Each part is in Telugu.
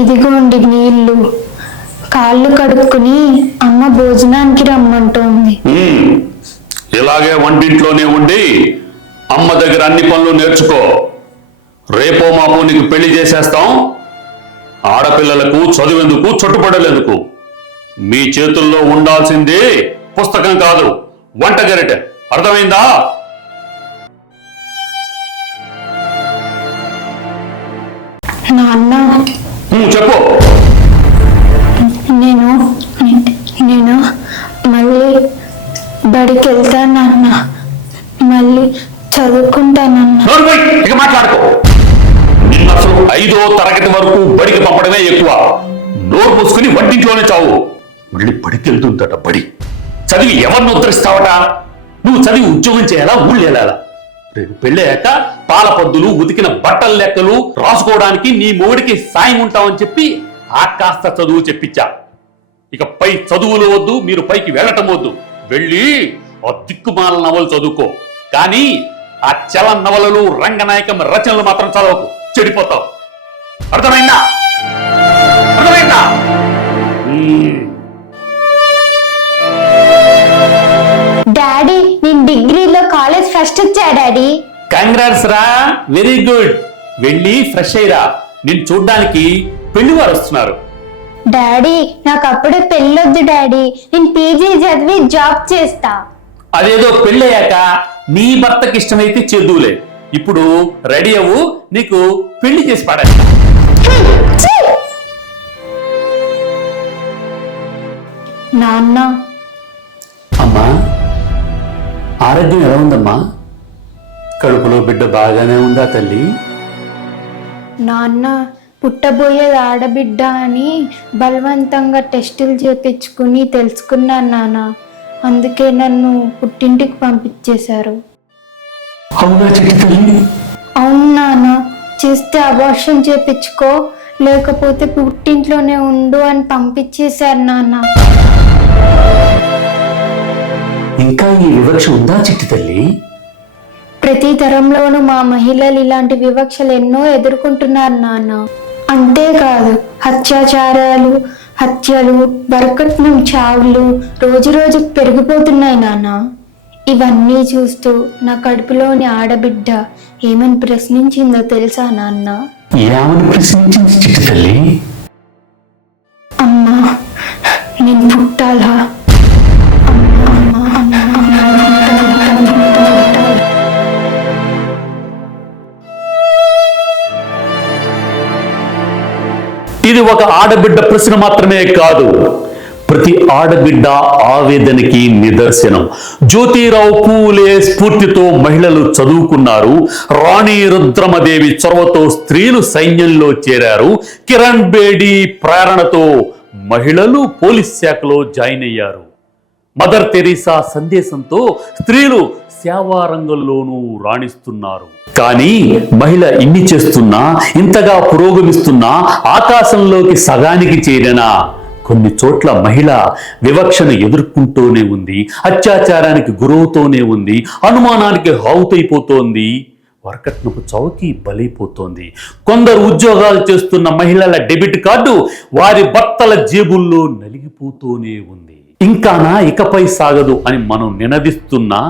ఇదిగోండి నీళ్లు. కాళ్ళు కడుక్కుని అమ్మ భోజనానికి రమ్మంటోంది. ఇలాగే వంటింట్లోనే ఉండి అమ్మ దగ్గర అన్ని పనులు నేర్చుకో. రేపో మాపో నీకు పెళ్లి చేసేస్తాం. ఆడపిల్లలకు చదువెందుకు, చుట్టుపడలేందుకు. మీ చేతుల్లో ఉండాల్సింది పుస్తకం కాదు, వంటగరిటె. అర్థమైందా? నాన్న, చెప్పు. నేను మళ్ళీ బడికి వెళ్తాను నాన్న. మళ్ళీ చదువుకుంటానన్నా. ఇక మాట్లాడుకో. నిన్న అసలు 5వ తరగతి వరకు బడికి పంపడమే ఎక్కువ. నోరు పూసుకుని వంటింట్లోనే చావు. మళ్ళీ బడికి వెళ్తుందట. బడి చదివి ఎవరిని ఉద్ధరిస్తావట? నువ్వు చదివి ఉద్యోగం చేయాలా, ఊళ్ళు వెళ్ళాలా? రేపు పెళ్ళయ్యాక పాల పద్దులు, ఉతికిన బట్టల లెక్కలు రాసుకోవడానికి నీ మొగుడికి సాయం ఉంటావని చెప్పి ఆ కాస్త చదువు చెప్పించా. ఇక పై చదువులు వద్దు, మీరు పైకి వెళ్ళటం వద్దు. వెళ్ళి ఆ దిక్కుమాల నవలు చదువుకో. కానీ ఆ చల నవలలు, రంగనాయకం రచనలు మాత్రం చదవకు, చెడిపోతావు. అర్థమైందా? అర్థమైందా? డాడీ, నేను డిగ్రీలో కాలేజ్ ఫస్ట్ వచ్చా డాడీ. కంగ్రాట్స్ రా, వెరీ గుడ్. వెళ్ళి ఫ్రెష్ అయ్యిరా. నేను చూడ్డానికి పెళ్లి వారు వస్తున్నారు. డాడీ, నాకు అప్పుడే పెళ్ళొద్దు డాడీ. నేను పీజీ చదివి జాబ్ చేస్తా. అదేదో పెళ్ళయ్యాక నీ భర్తకి ఇష్టమైతే చేద్దులే. ఇప్పుడు రెడీ అవ్వు, నీకు పెళ్లి చేసి పడాలి. నాన్న, అమ్మా, ఆరోగ్యం ఎలా ఉందమ్మా? కడుపులో బిడ్డ బాగానే ఉందా తల్లి? నాన్న, పుట్టబోయేది ఆడబిడ్డ అని బలవంతంగా టెస్టులు చేపించుకుని తెలుసుకున్నాను నాన్న. అందుకే నన్ను పుట్టింటికి పంపించేశారు. అవునా చెట్టి తల్లి? అవును నాన్న. చేస్తే అబార్షన్ చేపించుకో, లేకపోతే పుట్టింట్లోనే ఉండు అని పంపించేశారు నాన్న. ఇంకా ఈ వివక్ష ఉందా చిట్టి తల్లి? ప్రతి తరంలోనూ మా మహిళలు ఇలాంటి వివక్షలు ఎన్నో ఎదుర్కొంటున్నారు నాన్న. అంతేకాదు, అత్యాచారాలు, హత్యలు, వరకట్నం చావులు రోజు రోజుకు పెరిగిపోతున్నాయి నాన్న. ఇవన్నీ చూస్తూ నా కడుపులోని ఆడబిడ్డ ఏమని ప్రశ్నించిందో తెలుసా నాన్న? ఏమని ప్రశ్నించింది చిట్టి తల్లి? అమ్మా, నేను పుట్టాలా? ఇది ఒక ఆడబిడ్డ ప్రశ్న మాత్రమే కాదు, ప్రతి ఆడబిడ్డ ఆవేదనకి నిదర్శనం. జ్యోతిరావు పూలే స్ఫూర్తితో మహిళలు చదువుకున్నారు. రాణి రుద్రమదేవి చొరవతో స్త్రీలు సైన్యంలో చేరారు. కిరణ్ బేడి ప్రేరణతో మహిళలు పోలీస్ శాఖలో జాయిన్ అయ్యారు. మదర్ తెరీసా సందేశంతో స్త్రీలు సేవా రంగంలోనూ రాణిస్తున్నారు. కానీ మహిళ ఇన్ని చేస్తున్నా, ఇంతగా పురోగమిస్తున్నా, ఆకాశంలోకి సగానికి చేరిన కొన్ని చోట్ల మహిళ వివక్షను ఎదుర్కొంటూనే ఉంది, అత్యాచారానికి గురవుతూనే ఉంది, అనుమానానికి హావుతైపోతోంది, వరకట్నపు చౌకి బలైపోతోంది. కొందరు ఉద్యోగాలు చేస్తున్న మహిళల డెబిట్ కార్డు వారి భర్తల జేబుల్లో నలిగిపోతూనే ఉంది. ఇంకానా ఇకపై సాగదు అని మనం నినదిస్తున్నా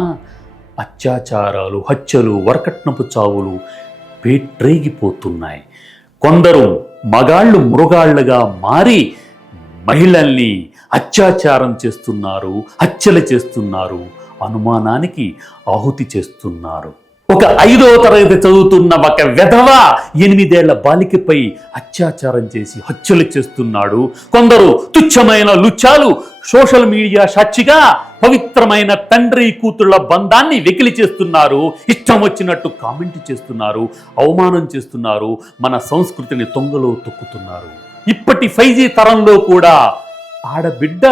అత్యాచారాలు, హత్యలు, వరకట్నపు చావులు పేట్రేగిపోతున్నాయి. కొందరు మగాళ్ళు మృగాళ్లుగా మారి మహిళల్ని అత్యాచారం చేస్తున్నారు, హత్యలు చేస్తున్నారు, అనుమానానికి ఆహుతి చేస్తున్నారు. ఒక 5వ తరగతి చదువుతున్న ఒక వెధవ 8 ఏళ్ల బాలికపై అత్యాచారం చేసి హత్యలు చేస్తున్నాడు. కొందరు తుచ్చమైన లుచ్చాలు సోషల్ మీడియా సాక్షిగా పవిత్రమైన తండ్రి కూతుళ్ల బంధాన్ని వెకిలి చేస్తున్నారు. ఇష్టం వచ్చినట్టు కామెంట్ చేస్తున్నారు, అవమానం చేస్తున్నారు, మన సంస్కృతిని తొంగలో తొక్కుతున్నారు. ఇప్పటి 5G తరంలో కూడా ఆడబిడ్డ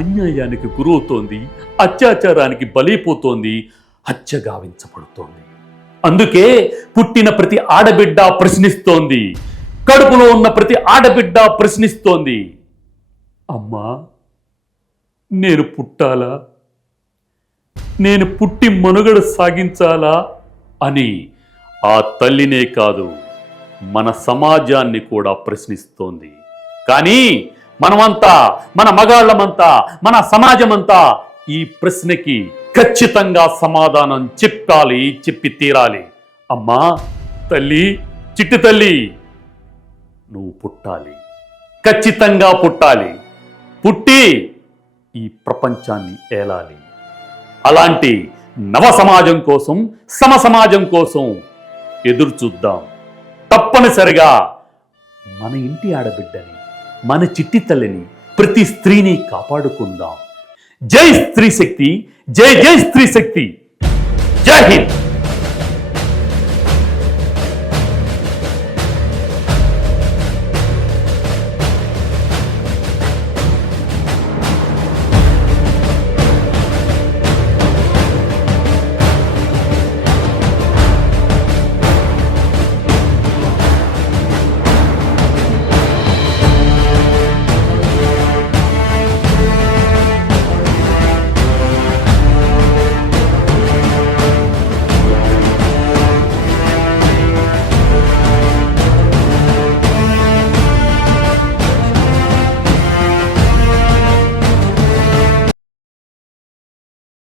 అన్యాయానికి గురవుతోంది, అత్యాచారానికి బలైపోతోంది, హత్య గావించబడుతోంది. అందుకే పుట్టిన ప్రతి ఆడబిడ్డ ప్రశ్నిస్తోంది, కడుపులో ఉన్న ప్రతి ఆడబిడ్డ ప్రశ్నిస్తోంది, అమ్మా నేను పుట్టాలా, నేను పుట్టి మనుగడ సాగించాలా అని. ఆ తల్లినే కాదు, మన సమాజాన్ని కూడా ప్రశ్నిస్తోంది. కానీ మనమంతా, మన మగాళ్ళమంతా, మన సమాజమంతా ఈ ప్రశ్నకి ఖచ్చితంగా సమాధానం చెప్పి తీరాలి. అమ్మా తల్లి, చిట్టి తల్లి, నువ్వు పుట్టాలి, ఖచ్చితంగా పుట్టాలి. పుట్టి ఈ ప్రపంచాన్ని ఏలాలి. అలాంటి నవ సమాజం కోసం, సమ సమాజం కోసం ఎదురు చూద్దాం. తప్పనిసరిగా మన ఇంటి ఆడబిడ్డని, మన చిట్టి తల్లిని, ప్రతి స్త్రీని కాపాడుకుందాం. జై స్త్రీ శక్తి, జై జై స్త్రీ శక్తి. జై హింద్.